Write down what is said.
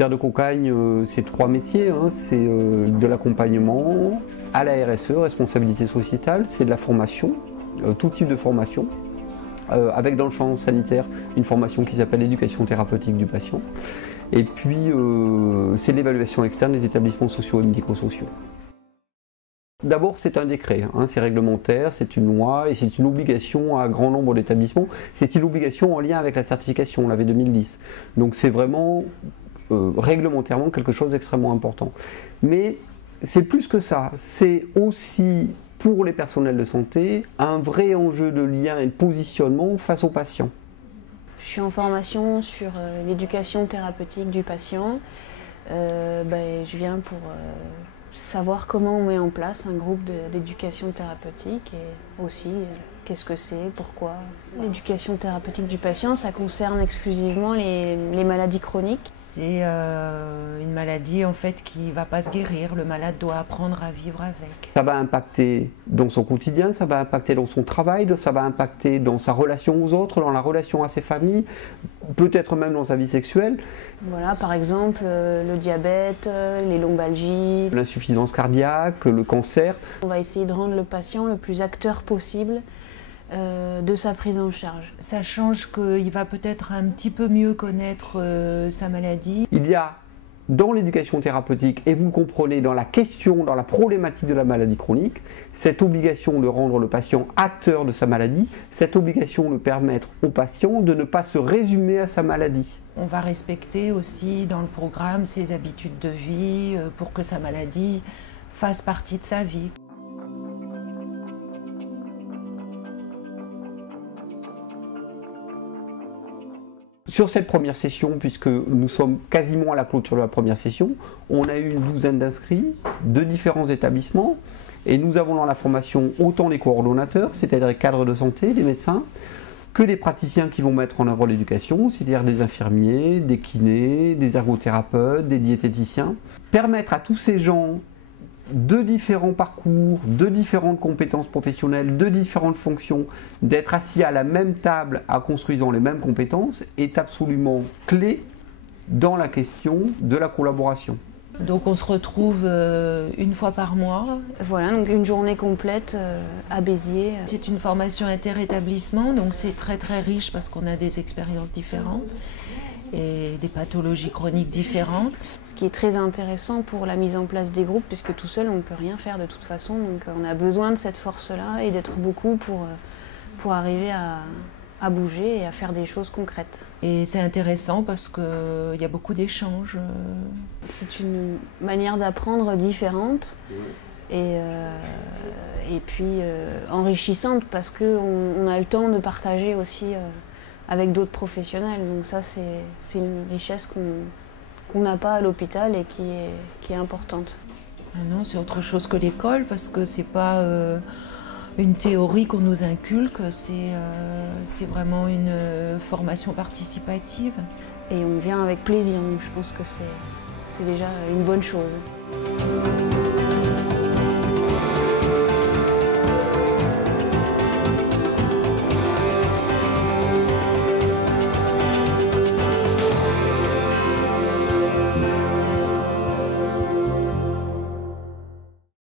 Terre de Cocagne, c'est 3 métiers, hein. C'est de l'accompagnement à la RSE, responsabilité sociétale, c'est de la formation, tout type de formation, avec dans le champ sanitaire une formation qui s'appelle l'éducation thérapeutique du patient, et puis c'est l'évaluation externe des établissements sociaux et médico-sociaux. D'abord, c'est un décret, hein, c'est réglementaire, c'est une loi et c'est une obligation à grand nombre d'établissements. C'est une obligation en lien avec la certification, on l'avait 2010. Donc c'est vraiment réglementairement quelque chose d'extrêmement important. Mais c'est plus que ça, c'est aussi pour les personnels de santé un vrai enjeu de lien et de positionnement face aux patients. Je suis en formation sur l'éducation thérapeutique du patient. Je viens pour savoir comment on met en place un groupe d'éducation thérapeutique et aussi qu'est-ce que c'est, pourquoi. L'éducation thérapeutique du patient, ça concerne exclusivement les maladies chroniques. C'est une maladie en fait qui ne va pas se guérir, le malade doit apprendre à vivre avec. Ça va impacter dans son quotidien, ça va impacter dans son travail, ça va impacter dans sa relation aux autres, dans la relation à ses familles, peut-être même dans sa vie sexuelle. Voilà, par exemple, le diabète, les lombalgies, l'insuffisance cardiaque, le cancer. On va essayer de rendre le patient le plus acteur possible de sa prise en charge. Ça change qu'il va peut-être un petit peu mieux connaître sa maladie. Il y a dans l'éducation thérapeutique, et vous le comprenez, dans la question, dans la problématique de la maladie chronique, cette obligation de rendre le patient acteur de sa maladie, cette obligation de permettre au patient de ne pas se résumer à sa maladie. On va respecter aussi dans le programme ses habitudes de vie pour que sa maladie fasse partie de sa vie. Sur cette première session, puisque nous sommes quasiment à la clôture de la première session, on a eu une douzaine d'inscrits de différents établissements et nous avons dans la formation autant les coordonnateurs, c'est-à-dire les cadres de santé, des médecins, que des praticiens qui vont mettre en œuvre l'éducation, c'est-à-dire des infirmiers, des kinés, des ergothérapeutes, des diététiciens. Permettre à tous ces gens de différents parcours, de différentes compétences professionnelles, de différentes fonctions, d'être assis à la même table en construisant les mêmes compétences est absolument clé dans la question de la collaboration. Donc on se retrouve une fois par mois. Voilà, donc une journée complète à Béziers. C'est une formation inter-établissement, donc c'est très très riche parce qu'on a des expériences différentes et des pathologies chroniques différentes. Ce qui est très intéressant pour la mise en place des groupes, puisque tout seul on ne peut rien faire de toute façon, donc on a besoin de cette force-là et d'être beaucoup pour arriver à bouger et à faire des choses concrètes. Et c'est intéressant parce qu'il y a beaucoup d'échanges. C'est une manière d'apprendre différente et puis enrichissante parce qu'on a le temps de partager aussi avec d'autres professionnels. Donc ça, c'est une richesse qu'on n'a pas à l'hôpital et qui est importante. Non, c'est autre chose que l'école parce que c'est pas une théorie qu'on nous inculque, c'est vraiment une formation participative. Et on vient avec plaisir, donc je pense que c'est déjà une bonne chose.